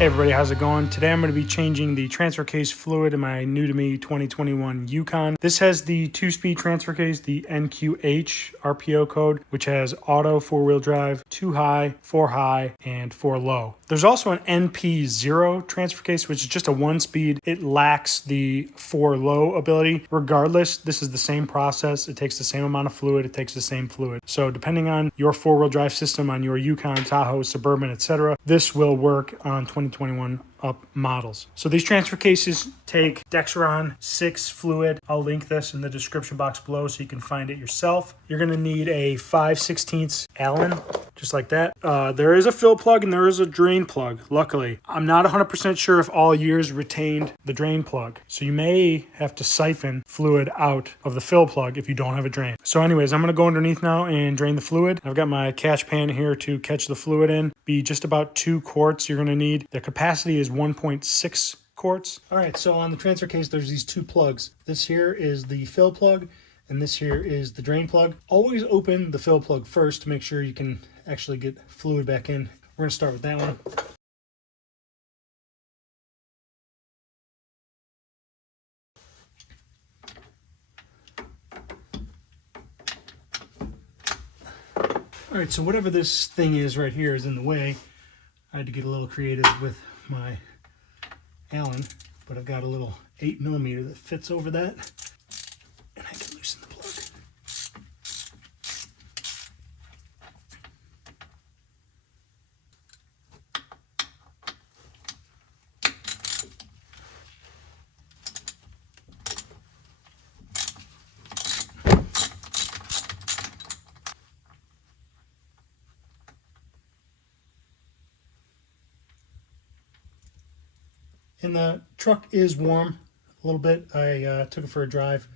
Hey everybody, how's it going? Today I'm going to be changing the transfer case fluid in my new to me 2021 Yukon. This has the 2-speed transfer case, the NQH RPO code, which has auto 4-wheel drive, 2 high, 4 high, and 4 low. There's also an NP0 transfer case, which is just a 1-speed. It lacks the 4 low ability. Regardless, this is the same process. It takes the same amount of fluid. It takes the same fluid. So depending on your 4-wheel drive system on your Yukon, Tahoe, Suburban, etc., this will work on 2021 up models. So these transfer cases take Dexron 6 fluid. I'll link this in the description box below so you can find it yourself. You're going to need a 5/16 Allen, just like that. There is a fill plug and there is a drain plug, luckily. I'm not 100% sure if all years retained the drain plug. So you may have to siphon fluid out of the fill plug if you don't have a drain. So anyways, I'm going to go underneath now and drain the fluid. I've got my catch pan here to catch the fluid in. Be just about 2 quarts you're going to need. The capacity is 1.6 quarts. All right, so on the transfer case, there's these 2 plugs. This here is the fill plug, and this here is the drain plug. Always open the fill plug first to make sure you can actually get fluid back in. We're gonna start with that one. All right, so whatever this thing is right here is in the way. I had to get a little creative with my Allen, but I've got a little 8mm that fits over that, and I can loosen the plug. And the truck is warm a little bit. I took it for a drive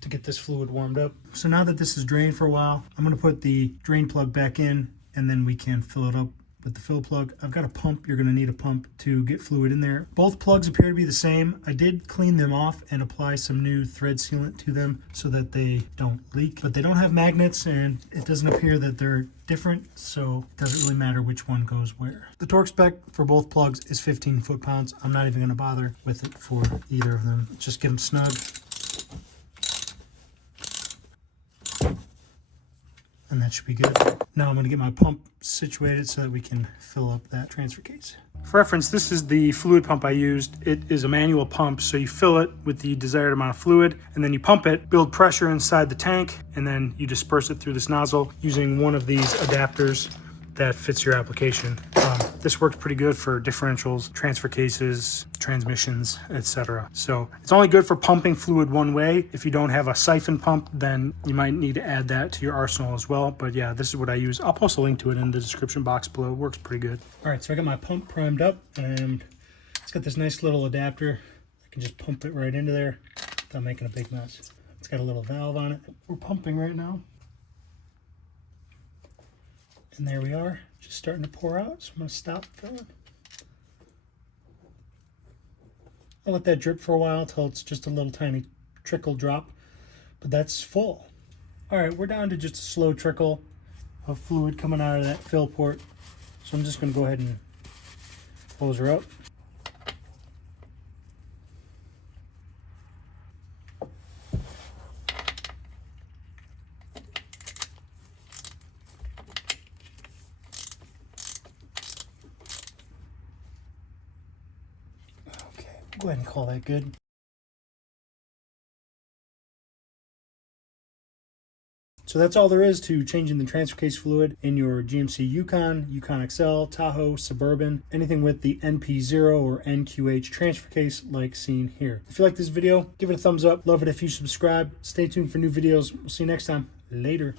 to get this fluid warmed up. So now that this is drained for a while, I'm going to put the drain plug back in, and then we can fill it up with the fill plug. I've got a pump. You're going to need a pump to get fluid in there. Both plugs appear to be the same. I did clean them off and apply some new thread sealant to them so that they don't leak. But they don't have magnets, and it doesn't appear that they're different, so it doesn't really matter which one goes where. The torque spec for both plugs is 15 foot-pounds. I'm not even going to bother with it for either of them. Just get them snug. And that should be good. Now I'm going to get my pump situated so that we can fill up that transfer case. For reference, this is the fluid pump I used. It is a manual pump, so you fill it with the desired amount of fluid, and then you pump it, build pressure inside the tank, and then you disperse it through this nozzle using one of these adapters that fits your application. This works pretty good for differentials, transfer cases, transmissions, etc. So it's only good for pumping fluid one way. If you don't have a siphon pump, then you might need to add that to your arsenal as well. But yeah, this is what I use. I'll post a link to it in the description box below. It works pretty good. All right, so I got my pump primed up, and it's got this nice little adapter. I can just pump it right into there without making a big mess. It's got a little valve on it. We're pumping right now. And there we are, just starting to pour out, so I'm going to stop filling. I'll let that drip for a while until it's just a little tiny trickle drop, but that's full. All right, we're down to just a slow trickle of fluid coming out of that fill port, so I'm just going to go ahead and close her up. Go ahead and call that good. So that's all there is to changing the transfer case fluid in your GMC Yukon, Yukon XL, Tahoe, Suburban, anything with the NP0 or NQH transfer case like seen here. If you like this video, give it a thumbs up. Love it if you subscribe. Stay tuned for new videos. We'll see you next time. Later.